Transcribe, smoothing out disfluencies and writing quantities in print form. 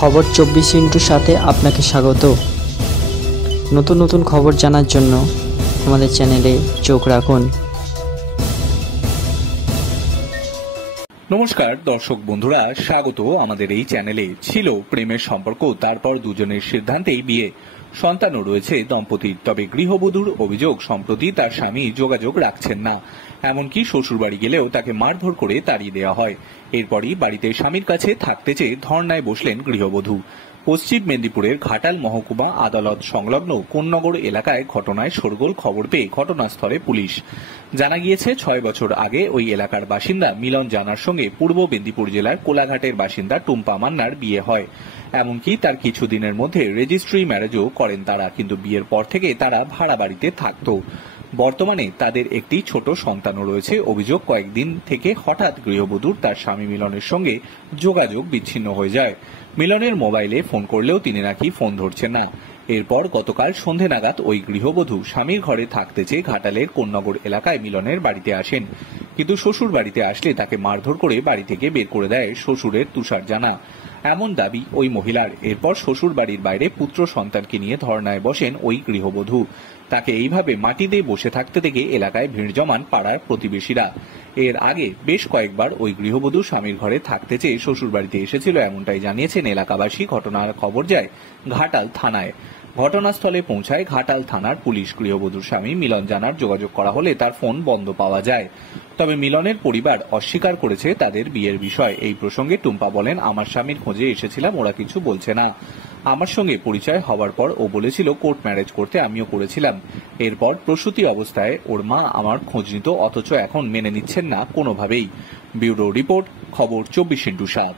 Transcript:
খবর 24 সাথে আপনাকে স্বাগত। নতুন নতুন খবর জানার জন্য আমাদের চ্যানেলে চোখ রাখুন। নমস্কার দর্শক বন্ধুরা, স্বাগত আমাদের এই চ্যানেলে। ছিল প্রেমের সম্পর্ক, তারপর দুজনের সিদ্ধান্তেই বিয়ে, সন্তানও রয়েছে দম্পতির। তবে গৃহবধূর অভিযোগ, সম্প্রতি তার স্বামী যোগাযোগ রাখছেন না, এমনকি শ্বশুরবাড়ি গেলেও তাকে মারধর করে তাড়িয়ে দেওয়া হয়। এরপরই বাড়িতে স্বামীর কাছে থাকতে চেয়ে ধর্নায় বসলেন গৃহবধূ। পশ্চিম মেদিনীপুরের ঘাটাল মহকুমা আদালত সংলগ্ন কোন্নগর এলাকায় ঘটনায় শোরগোল খবর পেয়ে ঘটনাস্থলে পুলিশ। জানা গিয়েছে 6 বছর আগে ওই এলাকার বাসিন্দা মিলন জানার সঙ্গে পূর্ব মেদিনীপুর জেলার কোলাঘাটের বাসিন্দা টুম্পা মান্নার বিয়ে হয়। এমনকি তার কিছুদিনের মধ্যে রেজিস্ট্রি ম্যারেজও করেন তারা, কিন্তু বিয়ের পর থেকে তারা ভাড়া বাড়িতে থাকত। বর্তমানে তাদের একটি ছোট সন্তানও রয়েছে। অভিযোগ, কয়েকদিন থেকে হঠাৎ গৃহবধূর তার স্বামী মিলনের সঙ্গে যোগাযোগ বিচ্ছিন্ন হয়ে যায়। মিলনের মোবাইলে ফোন করলেও তিনি নাকি ফোন ধরছেন না। এরপর গতকাল সন্ধে নাগাদ ওই গৃহবধূ স্বামীর ঘরে থাকতে চেয়ে ঘাটালের কোন্নগর এলাকায় মিলনের বাড়িতে আসেন, কিন্তু শ্বশুর বাড়িতে আসলে তাকে মারধর করে বাড়ি থেকে বের করে দেয় শ্বশুরের তুষার জানা, এমন দাবি ওই মহিলার। এরপর শ্বশুর বাড়ির বাইরে পুত্র সন্তানকে নিয়ে ধর্নায় বসেন ওই গৃহবধূ। তাকে এইভাবে মাটিতে বসে থাকতে দেখে এলাকায় ভিড় জমান পাড়ার প্রতিবেশীরা। এর আগে বেশ কয়েকবার ওই গৃহবধূ স্বামীর ঘরে থাকতে চেয়ে শ্বশুর বাড়িতে এসেছিল, এমনটাই জানিয়েছেন এলাকাবাসী। ঘটনার খবর যায় ঘাটাল থানায়। ঘটনাস্থলে পৌঁছায় ঘাটাল থানার পুলিশ। গৃহবধূর স্বামী মিলন জানার যোগাযোগ করা হলে তার ফোন বন্ধ পাওয়া যায়। তবে মিলনের পরিবার অস্বীকার করেছে তাদের বিয়ের বিষয়। এই প্রসঙ্গে টুম্পা বলেন, আমার স্বামীর খোঁজে এসেছিলাম, ওরা কিছু বলছে না। আমার সঙ্গে পরিচয় হওয়ার পর ও বলেছিল কোর্ট ম্যারেজ করতে, আমিও করেছিলাম। এরপর প্রসূতি অবস্থায় ওর মা আমার খোঁজ নিত, অথচ এখন মেনে নিচ্ছেন না কোনোভাবেই। ব্যুরো রিপোর্ট, খবর 24x7।